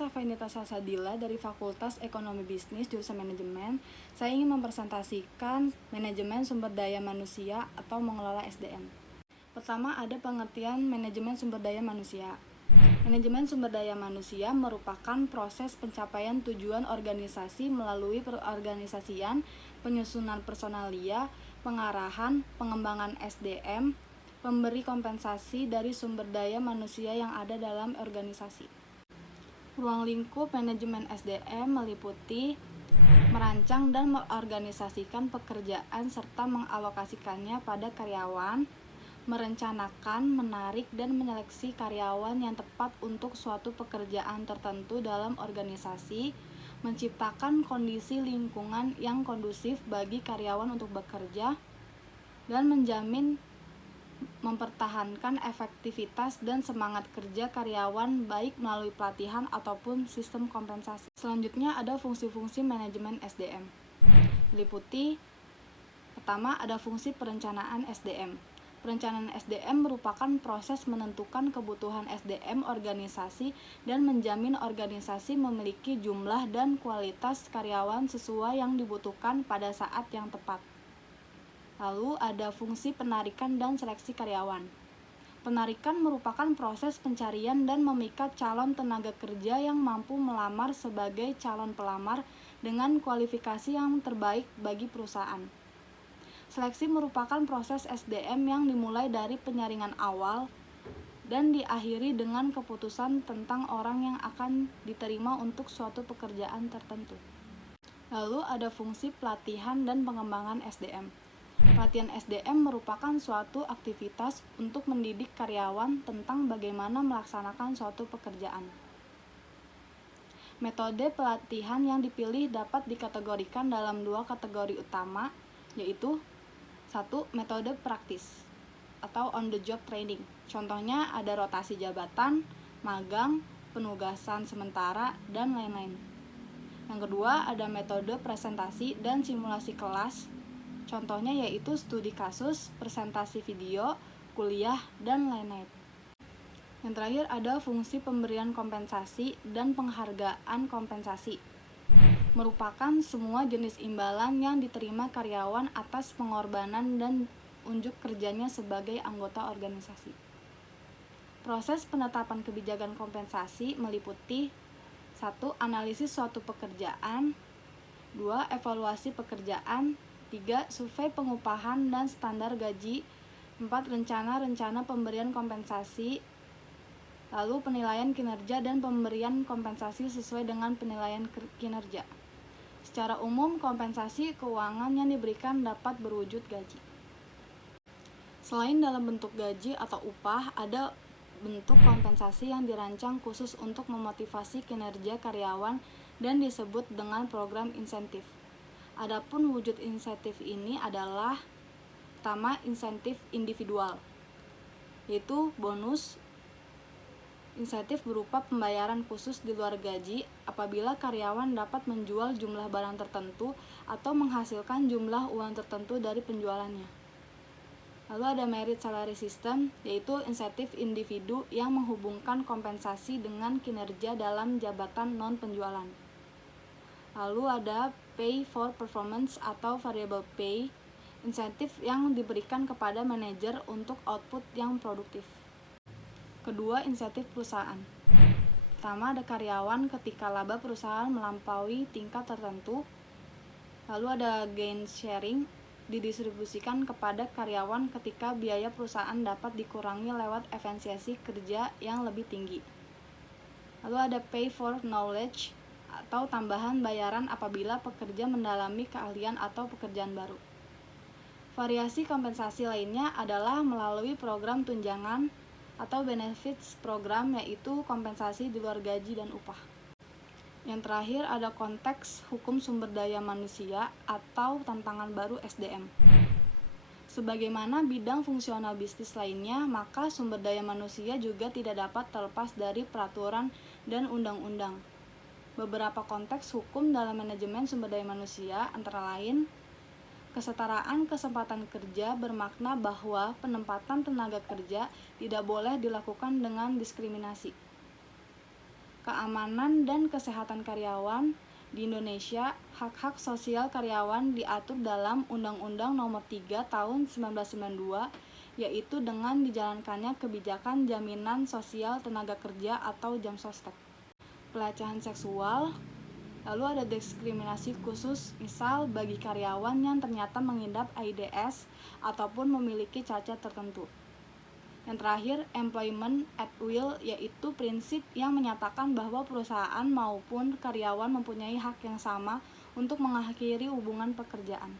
Safainita Salsabila dari Fakultas Ekonomi Bisnis jurusan Manajemen. Saya ingin mempresentasikan manajemen sumber daya manusia atau mengelola SDM. Pertama, ada pengertian manajemen sumber daya manusia. Manajemen sumber daya manusia merupakan proses pencapaian tujuan organisasi melalui perorganisasian, penyusunan personalia, pengarahan, pengembangan SDM, pemberi kompensasi dari sumber daya manusia yang ada dalam organisasi. Ruang lingkup manajemen SDM meliputi merancang dan mengorganisasikan pekerjaan serta mengalokasikannya pada karyawan, merencanakan, menarik, dan menyeleksi karyawan yang tepat untuk suatu pekerjaan tertentu dalam organisasi, menciptakan kondisi lingkungan yang kondusif bagi karyawan untuk bekerja, dan menjamin mempertahankan efektivitas dan semangat kerja karyawan baik melalui pelatihan ataupun sistem kompensasi. Selanjutnya ada fungsi-fungsi manajemen SDM. Meliputi pertama ada fungsi perencanaan SDM. Perencanaan SDM merupakan proses menentukan kebutuhan SDM organisasi dan menjamin organisasi memiliki jumlah dan kualitas karyawan sesuai yang dibutuhkan pada saat yang tepat. Lalu ada fungsi penarikan dan seleksi karyawan. Penarikan merupakan proses pencarian dan memikat calon tenaga kerja yang mampu melamar sebagai calon pelamar dengan kualifikasi yang terbaik bagi perusahaan. Seleksi merupakan proses SDM yang dimulai dari penyaringan awal dan diakhiri dengan keputusan tentang orang yang akan diterima untuk suatu pekerjaan tertentu. Lalu ada fungsi pelatihan dan pengembangan SDM. Pelatihan SDM merupakan suatu aktivitas untuk mendidik karyawan tentang bagaimana melaksanakan suatu pekerjaan. Metode pelatihan yang dipilih dapat dikategorikan dalam dua kategori utama, yaitu 1. Metode praktis atau on the job training. Contohnya ada rotasi jabatan, magang, penugasan sementara, dan lain-lain. Yang kedua ada metode presentasi dan simulasi kelas. Contohnya yaitu studi kasus, presentasi video, kuliah, dan lain-lain. Yang terakhir ada fungsi pemberian kompensasi dan penghargaan kompensasi. Merupakan semua jenis imbalan yang diterima karyawan atas pengorbanan dan unjuk kerjanya sebagai anggota organisasi. Proses penetapan kebijakan kompensasi meliputi 1. Analisis suatu pekerjaan, 2. Evaluasi pekerjaan, 3. Survei pengupahan dan standar gaji, 4. Rencana pemberian kompensasi, lalu penilaian kinerja dan pemberian kompensasi sesuai dengan penilaian kinerja. Secara umum, kompensasi keuangan yang diberikan dapat berwujud gaji. Selain dalam bentuk gaji atau upah, ada bentuk kompensasi yang dirancang khusus untuk memotivasi kinerja karyawan dan disebut dengan program insentif. Adapun wujud insentif ini adalah pertama insentif individual, yaitu bonus. Insentif berupa pembayaran khusus di luar gaji apabila karyawan dapat menjual jumlah barang tertentu atau menghasilkan jumlah uang tertentu dari penjualannya. Lalu ada merit salary system, yaitu insentif individu yang menghubungkan kompensasi dengan kinerja dalam jabatan non-penjualan. Lalu ada pay for performance atau variable pay, insentif yang diberikan kepada manajer untuk output yang produktif. Kedua, insentif perusahaan. Pertama, ada karyawan ketika laba perusahaan melampaui tingkat tertentu. Lalu ada gain sharing, didistribusikan kepada karyawan ketika biaya perusahaan dapat dikurangi lewat efisiensi kerja yang lebih tinggi. Lalu ada pay for knowledge, atau tambahan bayaran apabila pekerja mendalami keahlian atau pekerjaan baru. Variasi kompensasi lainnya adalah melalui program tunjangan atau benefits program, yaitu kompensasi di luar gaji dan upah. Yang terakhir ada konteks hukum sumber daya manusia atau tantangan baru SDM. Sebagaimana bidang fungsional bisnis lainnya, maka sumber daya manusia juga tidak dapat terlepas dari peraturan dan undang-undang. Beberapa konteks hukum dalam manajemen sumber daya manusia antara lain, kesetaraan kesempatan kerja bermakna bahwa penempatan tenaga kerja tidak boleh dilakukan dengan diskriminasi. keamanan dan kesehatan karyawan. Di Indonesia, hak-hak sosial karyawan diatur dalam Undang-Undang Nomor 3 Tahun 1992, yaitu dengan dijalankannya kebijakan jaminan sosial tenaga kerja atau Jamsostek. Pelecehan seksual, lalu ada diskriminasi khusus, misal bagi karyawan yang ternyata mengidap AIDS ataupun memiliki cacat tertentu. Yang terakhir, employment at will, yaitu prinsip yang menyatakan bahwa perusahaan maupun karyawan mempunyai hak yang sama untuk mengakhiri hubungan pekerjaan.